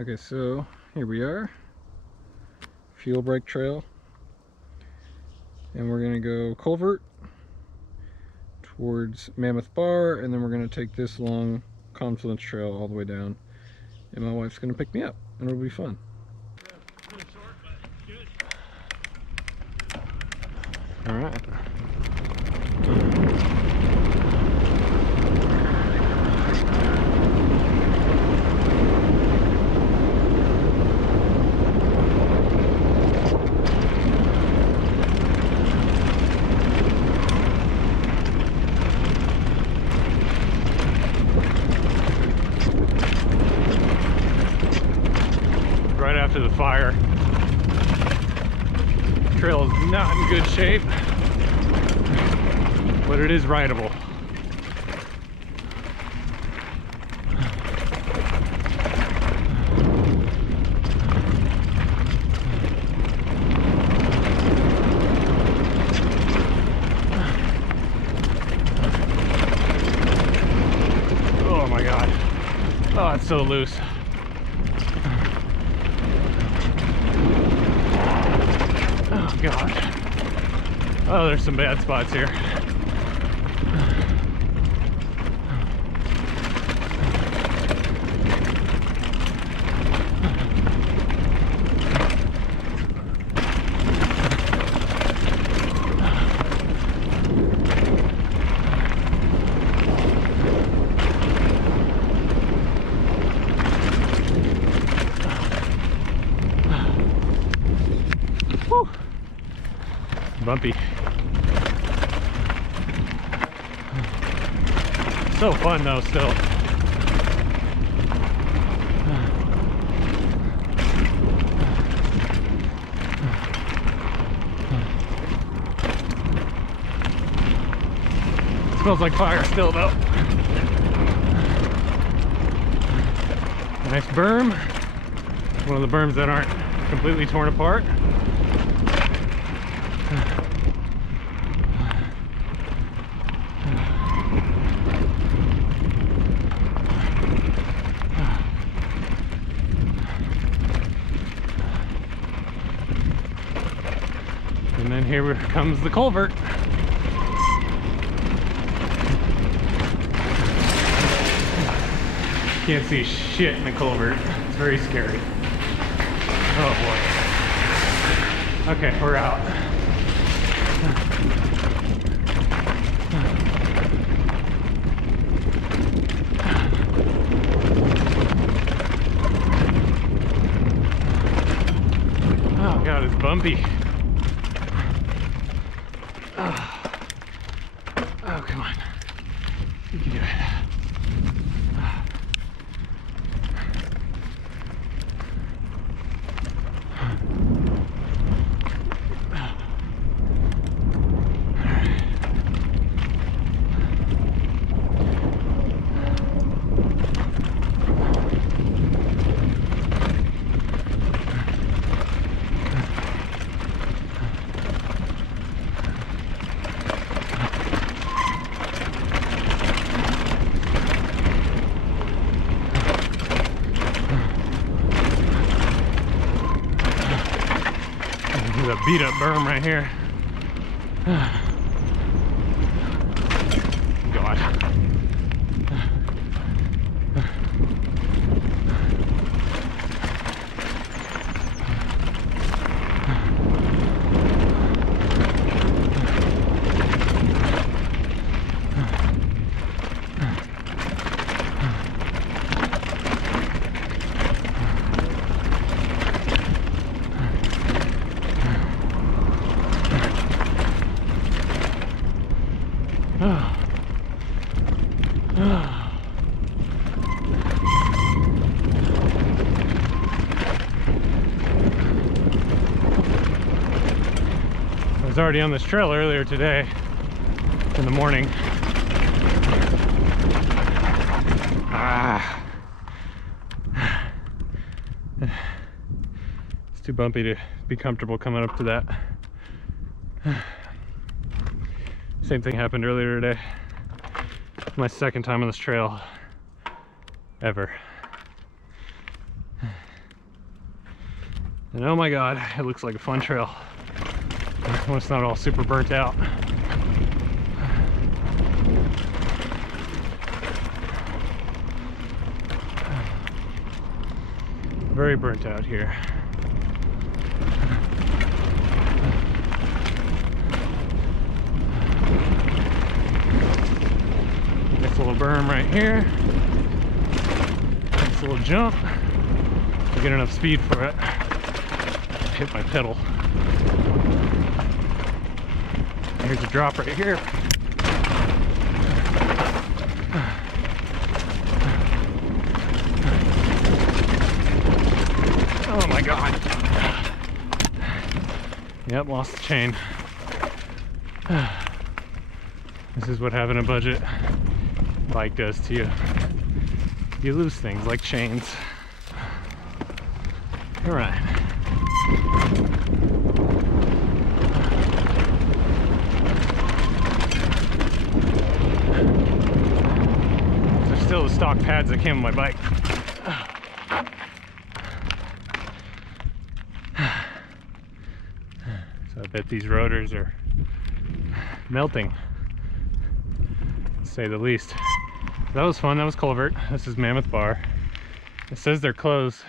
Okay, so here we are, fuel break trail, and we're gonna go Culvert towards Mammoth Bar, and then we're gonna take this long Confluence Trail all the way down, and my wife's gonna pick me up, and it'll be fun. All right. Right after the fire. Trail is not in good shape, but it is rideable. Oh my God. Oh, it's so loose. Oh gosh. Oh, there's some bad spots here. Whew. Bumpy. So fun though, still. Smells like fire still though. Nice berm. One of the berms that aren't completely torn apart. And then here comes the culvert. Can't see shit in the culvert. It's very scary. Oh boy. Okay, we're out. Oh God, it's bumpy. Oh, come on. You can do it. There's a beat up berm right here. God. I was already on this trail earlier today in the morning. It's too bumpy to be comfortable coming up to that. Same thing happened earlier today. My second time on this trail ever. And oh my god, it looks like a fun trail. Well, it's not all super burnt out. Very burnt out here. Nice little berm right here. Nice little jump. I get enough speed for it. Hit my pedal. Here's a drop right here. Oh my god. Yep, lost the chain. This is what having a budget bike does to you. You lose things like chains. Alright. There's still the stock pads that came with my bike. So I bet these rotors are melting, to say the least. That was fun. That was Culvert. This is Mammoth Bar. It says they're closed,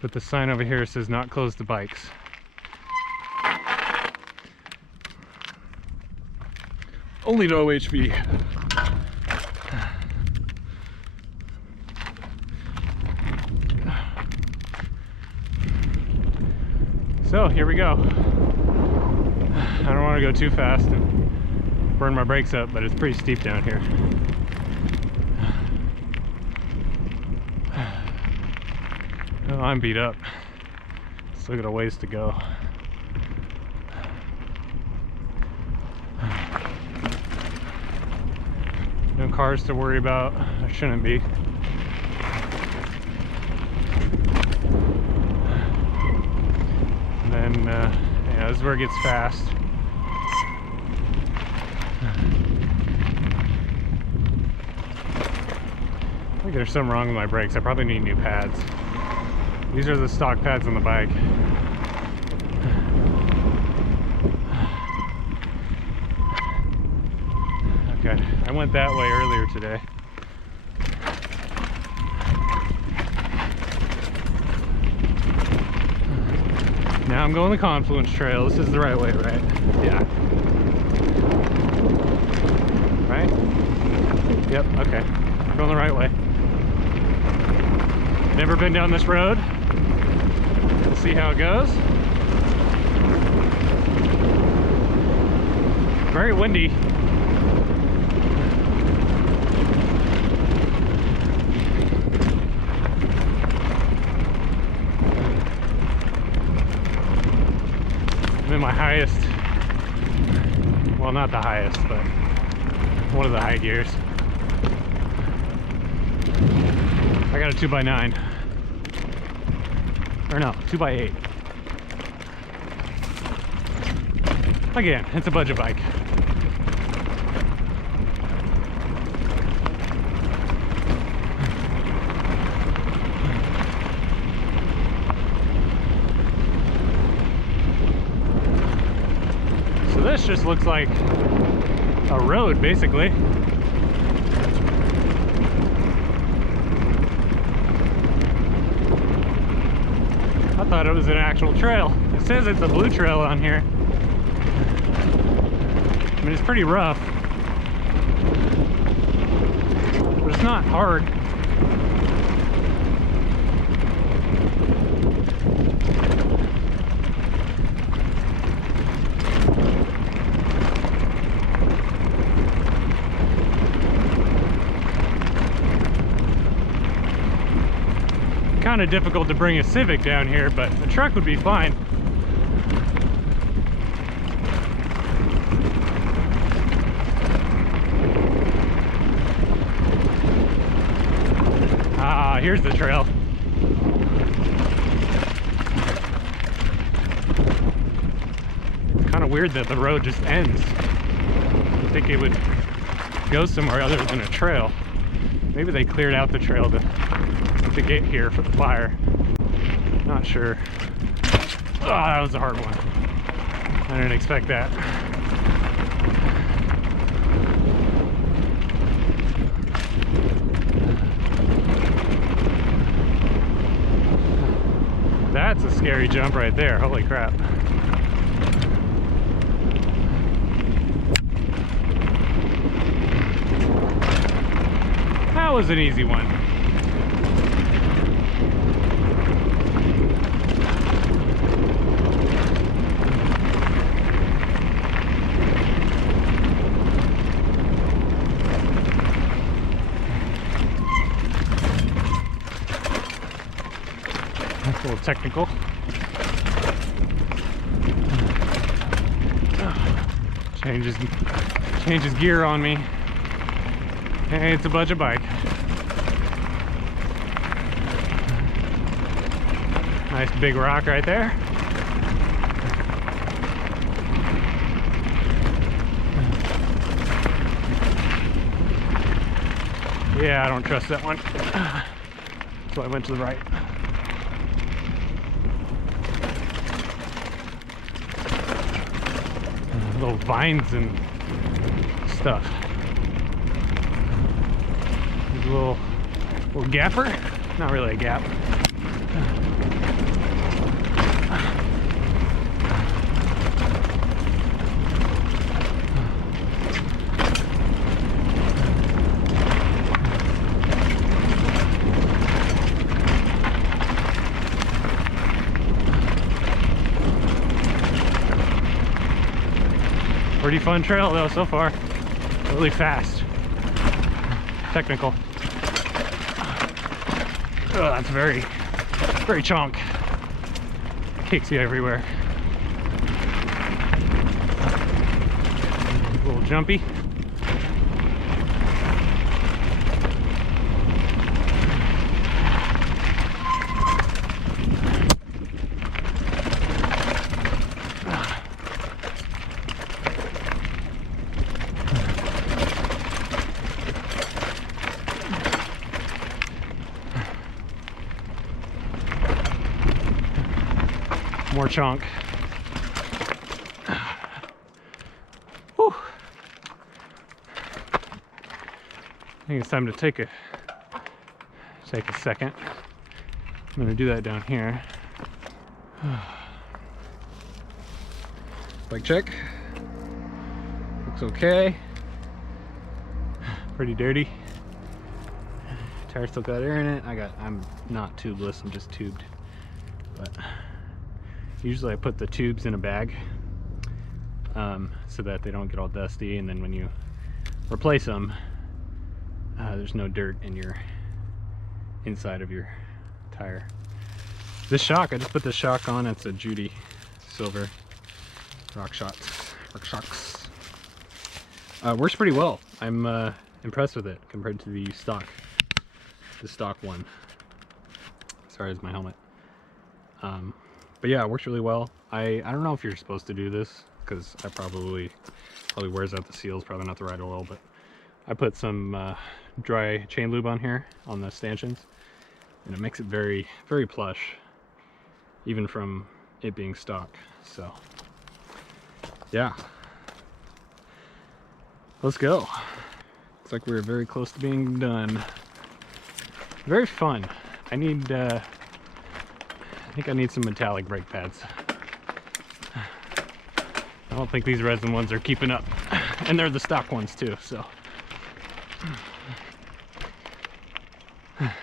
but the sign over here says not closed to bikes. Only to OHV. So here we go. I don't want to go too fast and burn my brakes up, but it's pretty steep down here. Well, I'm beat up. Still got a ways to go. No cars to worry about. There shouldn't be. And then, yeah, this is where it gets fast. I think there's something wrong with my brakes. I probably need new pads. These are the stock pads on the bike. Okay, I went that way earlier today. Now I'm going the Confluence Trail. This is the right way, right? Yeah. Right? Yep, okay. I'm going the right way. Never been down this road. Let's see how it goes. Very windy. I'm in my highest, well, not the highest, but one of the high gears. I got a 2x9. Or no, 2x8. Again, it's a budget bike. So this just looks like a road, basically. I thought it was an actual trail. It says it's a blue trail on here. I mean, it's pretty rough, but it's not hard. Kind of difficult to bring a Civic down here, but a truck would be fine. Ah, here's the trail. It's kind of weird that the road just ends. I think it would go somewhere other than a trail. Maybe they cleared out the trail to get here for the fire. Not sure. Oh, that was a hard one. I didn't expect that. That's a scary jump right there. Holy crap. That was an easy one. That's a little technical. Changes gear on me. Hey, it's a budget bike. Nice big rock right there. Yeah, I don't trust that one. So I went to the right. Little vines and stuff. There's a little gapper. Not really a gap. Pretty fun trail though so far. Really fast. Technical. Oh, that's very chonk. Kicks you everywhere. A little jumpy. More chonk. Whew. I think it's time to take a second. I'm going to do that down here. Bike check. Looks okay. Pretty dirty. Tire still got air in it. I'm not tubeless, I'm just tubed. But usually I put the tubes in a bag so that they don't get all dusty, and then when you replace them, there's no dirt in your inside of your tire. This shock, I just put this shock on. It's a Judy silver Rockshox. Works pretty well. I'm impressed with it compared to the stock one. Sorry, it's my helmet. But yeah, it works really well. I don't know if you're supposed to do this, because I probably wears out the seals, probably not the right oil, but I put some dry chain lube on here on the stanchions, and it makes it very, very plush, even from it being stock. So yeah, let's go. Looks like we're very close to being done. Very fun. I think I need some metallic brake pads. I don't think these resin ones are keeping up, and they're the stock ones too, so they're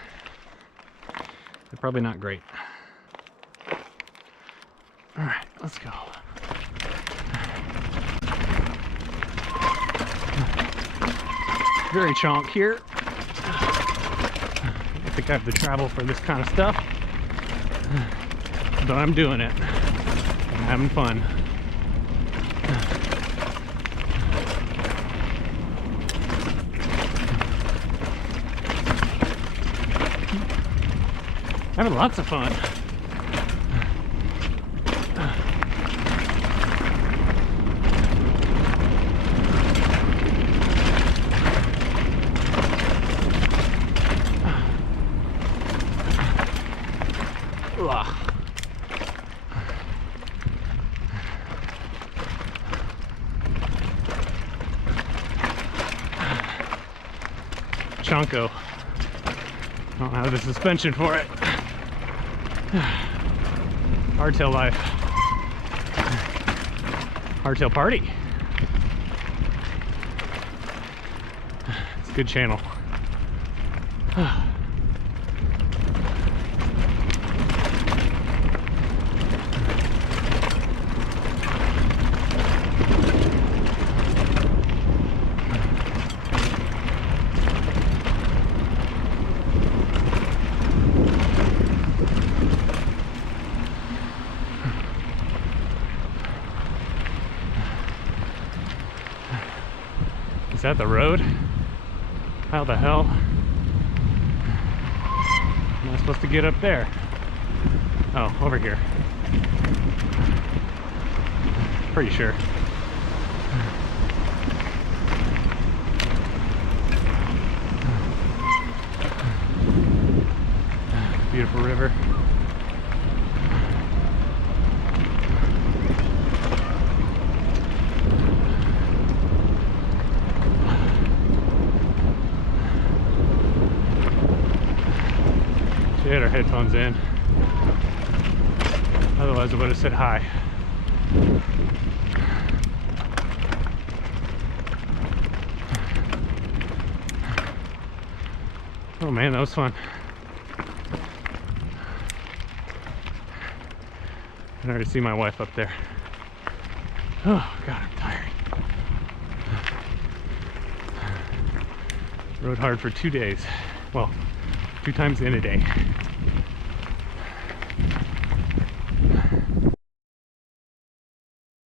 probably not great. All right, let's go. Very chonk here. I think I have the travel for this kind of stuff, but I'm doing it. I'm having fun. Having lots of fun. Ugh. chonko. I don't have the suspension for it. Hardtail life. Hardtail party. It's a good channel. Is that the road? How the hell am I supposed to get up there? Oh, over here. Pretty sure. Beautiful river. She had her headphones in. Otherwise I would have said hi. Oh man, that was fun. I can already see my wife up there. Oh God, I'm tired. Rode hard for 2 days. Well, 2 times in a day.